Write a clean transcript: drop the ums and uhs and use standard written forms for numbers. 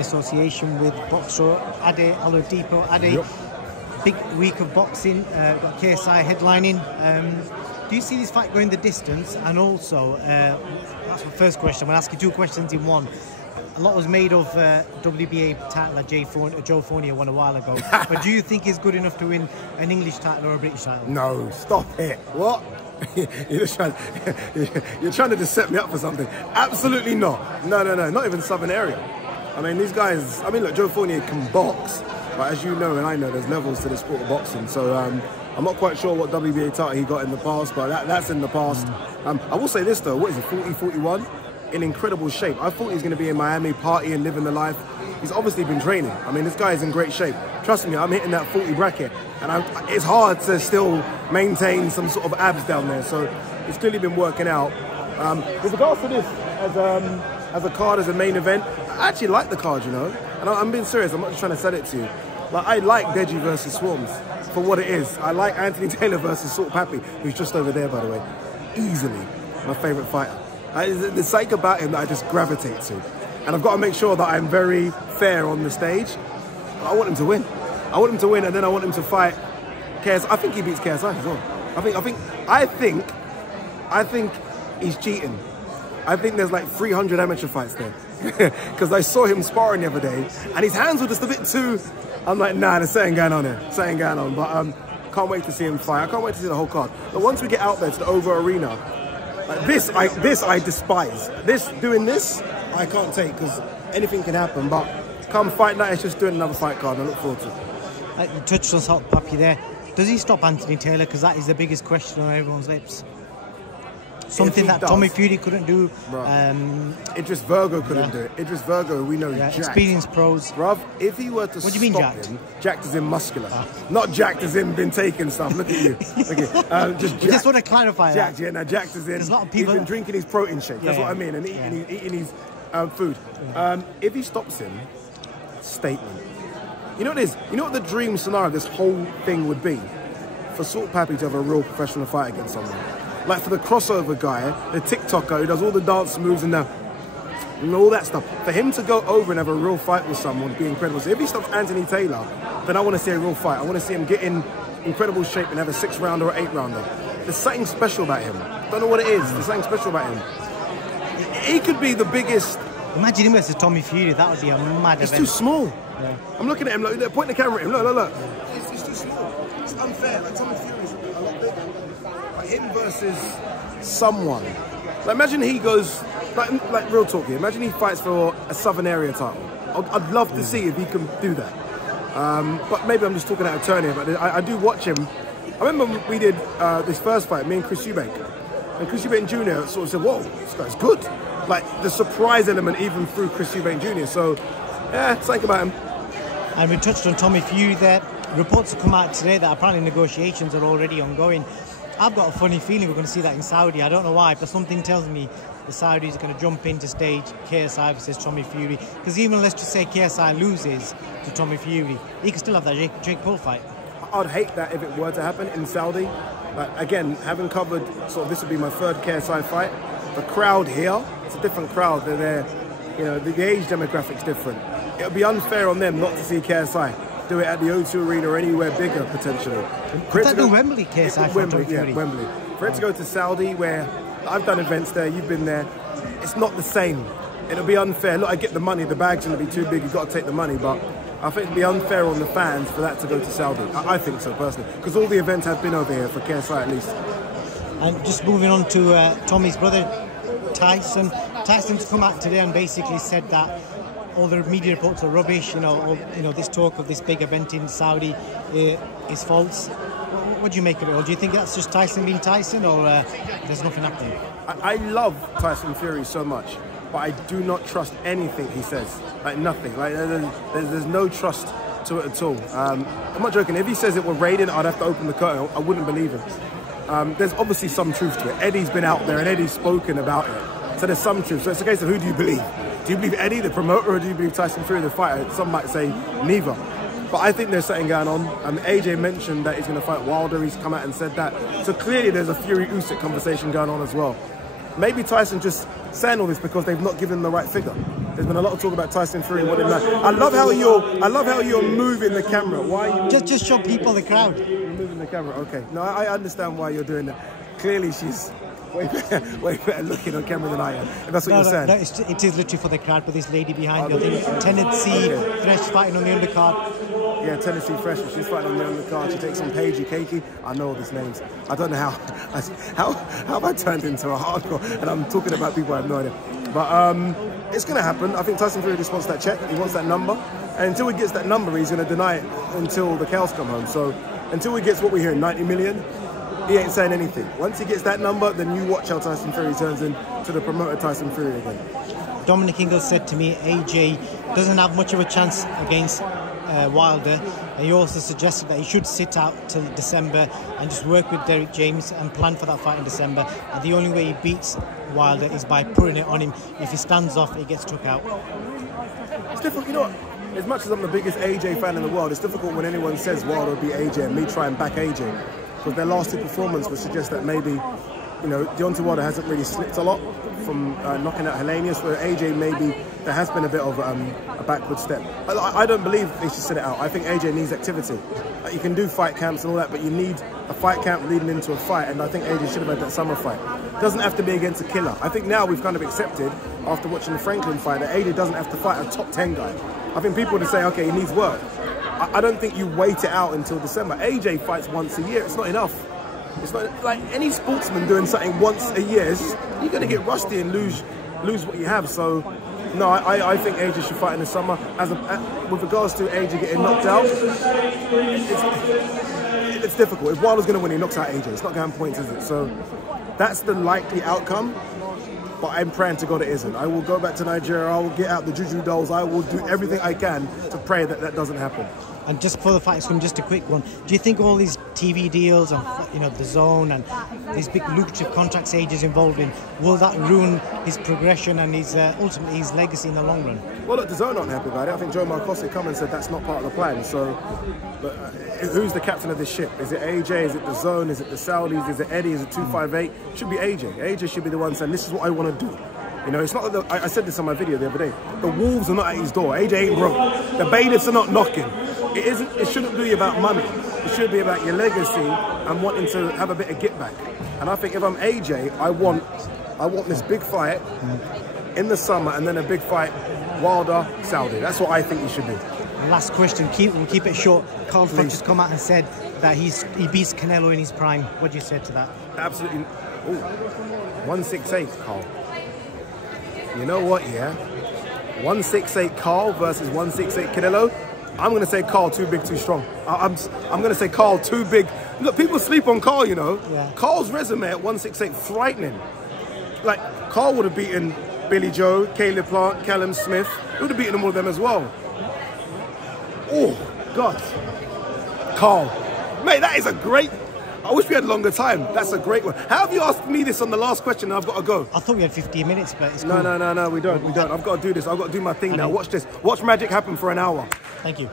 in association with boxer Ade Oladipo. Ade, big week of boxing, got KSI headlining. Do you see this fight going the distance? And also, that's my first question. I'm going to ask you two questions in one. A lot was made of WBA title that Joe Fournier won a while ago. But do you think he's good enough to win an English title or a British title? No, stop it. What? you're trying to just set me up for something. Absolutely not. No, not even Southern area. I mean, these guys, I mean, look, Joe Fournier can box, but as you know and I know, there's levels to the sport of boxing. So I'm not quite sure what WBA title he got in the past, but that's in the past. I will say this though, what is he, 40, 41? In incredible shape. I thought he was going to be in Miami partying, living the life. He's obviously been training. I mean, this guy is in great shape. Trust me, I'm hitting that 40 bracket, and it's hard to still maintain some sort of abs down there. So it's clearly been working out. With regards to this, as a card, as a main event, I actually like the card, you know. And I'm being serious. I'm not just trying to sell it to you. Like, I like Deji versus Swarms for what it is. I like Anthony Taylor versus Salt Pappy, who's just over there, by the way. Easily my favourite fighter. There's something about him that I just gravitate to. And I've got to make sure that I'm very fair on the stage. I want him to win. I want him to win, and then I want him to fight KSI. I think he beats KSI as well. I think he's cheating. I think there's like 300 amateur fights there. Because I saw him sparring the other day, and his hands were just a bit too... I'm like, nah, there's something going on here. Something going on. But can't wait to see him fight. I can't wait to see the whole card. But once we get out there to the Ovo Arena, this I despise. Doing this, I can't take, because anything can happen. But come fight night, it's just doing another fight card, and I look forward to it. You touched on Salt Pappy there. Does he stop Anthony Taylor? Because that is the biggest question on everyone's lips. Something that Tommy Fury couldn't do. Idris Virgo couldn't do it. Idris Virgo, we know, jacked. Experienced pros. Bruv, if he were to stop him, jacked as in muscular. Not jacked as in been taking stuff. Look at you. Okay, just jacked. Just want to clarify jacked, that. Yeah, now jacked as in he's been drinking his protein shake. That's what I mean. And eating his food. If he stops him, statement. You know what it is? You know what the dream scenario of this whole thing would be? For Salt Pappy to have a real professional fight against someone. Like for the crossover guy, the TikToker who does all the dance moves and all that stuff. For him to go over and have a real fight with someone would be incredible. So if he stops Anthony Taylor, then I want to see a real fight. I want to see him get in incredible shape and have a 6-rounder or 8-rounder. There's something special about him. Don't know what it is. There's something special about him. He could be the biggest. Imagine him versus Tommy Fury. That would be a mad event. He's too small. Yeah. I'm looking at him. Look, point the camera at him. Look. He's too small. It's unfair. Like Tommy Fury's a lot bigger. Like him versus someone. Like imagine he goes, like real talk here. Imagine he fights for a Southern area title. I'd love to see if he can do that. But maybe I'm just talking out of turn here. But I do watch him. I remember we did this first fight, me and Chris Eubank. And Chris Eubank Jr. sort of said, whoa, this guy's good. Like the surprise element even through Chris Eubank Jr. So, yeah, think about him. And we touched on Tommy Fury there. Reports have come out today that apparently negotiations are already ongoing. I've got a funny feeling we're going to see that in Saudi. I don't know why, but something tells me the Saudis are going to jump into stage KSI versus Tommy Fury. Because even let's just say KSI loses to Tommy Fury, he can still have that Jake Paul fight. I'd hate that if it were to happen in Saudi. But again, having covered, sort of this would be my third KSI fight. The crowd here, it's a different crowd. They're, you know, the age demographic's different. It would be unfair on them not to see KSI do it at the O2 Arena or anywhere bigger potentially. Could that do Wembley KSI for Tommy Fury? Yeah, Wembley. For it to go to Saudi, where I've done events there, you've been there, it's not the same. It'll be unfair. Look, I get the money, the bag's going to be too big, you've got to take the money, but I think it'd be unfair on the fans for that to go to Saudi. I think so, personally, because all the events have been over here, for KSI at least. And just moving on to Tommy's brother, Tyson. Tyson's come out today and basically said that all the media reports are rubbish. This talk of this big event in Saudi is false. What do you make of it? Or do you think that's just Tyson being Tyson, or there's nothing happening? I love Tyson Fury so much, but I do not trust anything he says. Like nothing. Like there's no trust to it at all. I'm not joking. If he says it were raining, I'd have to open the curtain. I wouldn't believe him. There's obviously some truth to it. Eddie's been out there and Eddie's spoken about it. So there's some truth. So it's a case of who do you believe? Do you believe Eddie, the promoter, or do you believe Tyson Fury, the fighter? Some might say neither. But I think there's something going on. AJ mentioned that he's going to fight Wilder. He's come out and said that. So clearly there's a Fury-Usyk conversation going on as well. Maybe Tyson just saying all this because they've not given him the right figure. There's been a lot of talk about Tyson Fury. What I love how you're moving the camera. Why are you just show people the crowd? You're moving the camera. Okay. No, I understand why you're doing that. Clearly, she's way better looking on camera than I am. If that's what you're saying. No, it is literally for the crowd. But this lady behind you, I think Tennessee Fresh fighting on the undercard. Yeah, Tennessee Fresh. She's fighting on the undercard. She takes on Paige Keiki. I know all these names. I don't know how have I turned into a hardcore, and I'm talking about people I have no idea. But it's going to happen. I think Tyson Fury just wants that check. He wants that number. And until he gets that number, he's going to deny it until the cows come home. So until he gets what we hear, 90 million, he ain't saying anything. Once he gets that number, then you watch how Tyson Fury turns into the promoter Tyson Fury again. Dominic Ingle said to me, AJ doesn't have much of a chance against Wilder, and he also suggested that he should sit out till December and just work with Derek James and plan for that fight in December. And the only way he beats Wilder is by putting it on him. If he stands off, he gets took out. It's difficult, you know what? As much as I'm the biggest AJ fan in the world, it's difficult when anyone says Wilder will beat AJ and me try and back AJ, because their last two performances would suggest that maybe, you know, Deontay Wilder hasn't really slipped a lot from knocking out Helenius, where AJ maybe there has been a bit of a backward step. I don't believe they should sit it out. I think AJ needs activity. You can do fight camps and all that, but you need a fight camp leading into a fight, and I think AJ should have had that summer fight. It doesn't have to be against a killer. I think now we've kind of accepted, after watching the Franklin fight, that AJ doesn't have to fight a top 10 guy. I think people would say, okay, he needs work. I don't think you wait it out until December. AJ fights once a year. It's not enough. It's not like any sportsman doing something once a year. You're going to get rusty and lose what you have. So, no, I think AJ should fight in the summer. With regards to AJ getting knocked out, it's difficult. If Wilder's going to win, he knocks out AJ. It's not going to have points, is it? So that's the likely outcome. But I'm praying to God it isn't. I will go back to Nigeria. I will get out the juju dolls. I will do everything I can to pray that that doesn't happen. And just for the fight screen, just a quick one. Do you think all these TV deals and, you know, the zone and these big lucrative contracts AJ's involved in, will that ruin his progression and his ultimately his legacy in the long run? Well, look, the zone aren't happy about it. I think Joe Marcosi come and said that's not part of the plan. So, but, who's the captain of this ship? Is it AJ? Is it the zone? Is it the Saudis? Is it Eddie? Is it 258? It should be AJ. AJ should be the one saying, this is what I want to do. You know, it's not that I said this on my video the other day. The wolves are not at his door. AJ ain't broke. The bailiffs are not knocking. It shouldn't be about money. It should be about your legacy and wanting to have a bit of get back. And I think if I'm AJ, I want this big fight in the summer and then a big fight Wilder, Saudi. That's what I think he should do. Last question. We'll keep it short. Carl FROCH has come out and said that he beats Canelo in his prime. What do you say to that? Absolutely. Ooh, 168, Carl. You know what, yeah? 168 Carl versus 168 Canelo. I'm going to say Carl too big, too strong. I'm going to say Carl too big. Look, people sleep on Carl, you know. Yeah. Carl's resume at 168, frightening. Like, Carl would have beaten Billy Joe, Caleb Plant, Callum Smith. He would have beaten all of them as well. Oh, God. Carl. Mate, that is a great... I wish we had longer time. That's a great one. How have you asked me this on the last question and I've got to go? I thought we had 15 minutes, but it's cool. No, we don't. I've got to do this. I've got to do my thing now. Watch this. Watch magic happen for an hour. Thank you.